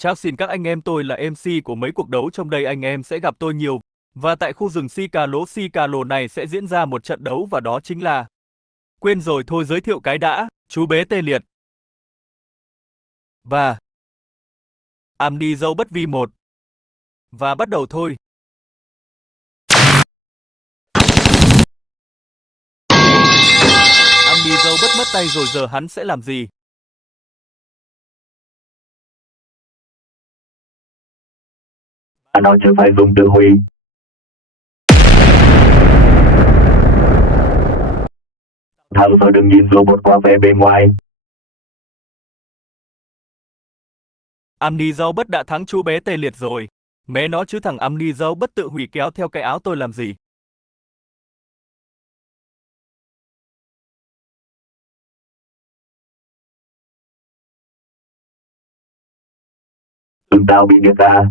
Chắc xin các anh em, tôi là MC của mấy cuộc đấu trong đây, anh em sẽ gặp tôi nhiều. Và tại khu rừng Sicalo này sẽ diễn ra một trận đấu và đó chính là... Quên rồi, thôi giới thiệu cái đã, chú bé tê liệt. Và... Am dâu bất vi một. Và bắt đầu thôi. Am dâu bất mất tay rồi, giờ hắn sẽ làm gì? Nó chưa phải dùng tự hủy. Thằng sợ đừng nhìn robot qua vẻ bề ngoài. Am dâu bất đã thắng chú bé tê liệt rồi. Mẹ nó chứ, thằng Am dâu bất tự hủy kéo theo cái áo tôi làm gì? Tụi tao bị điệt ra.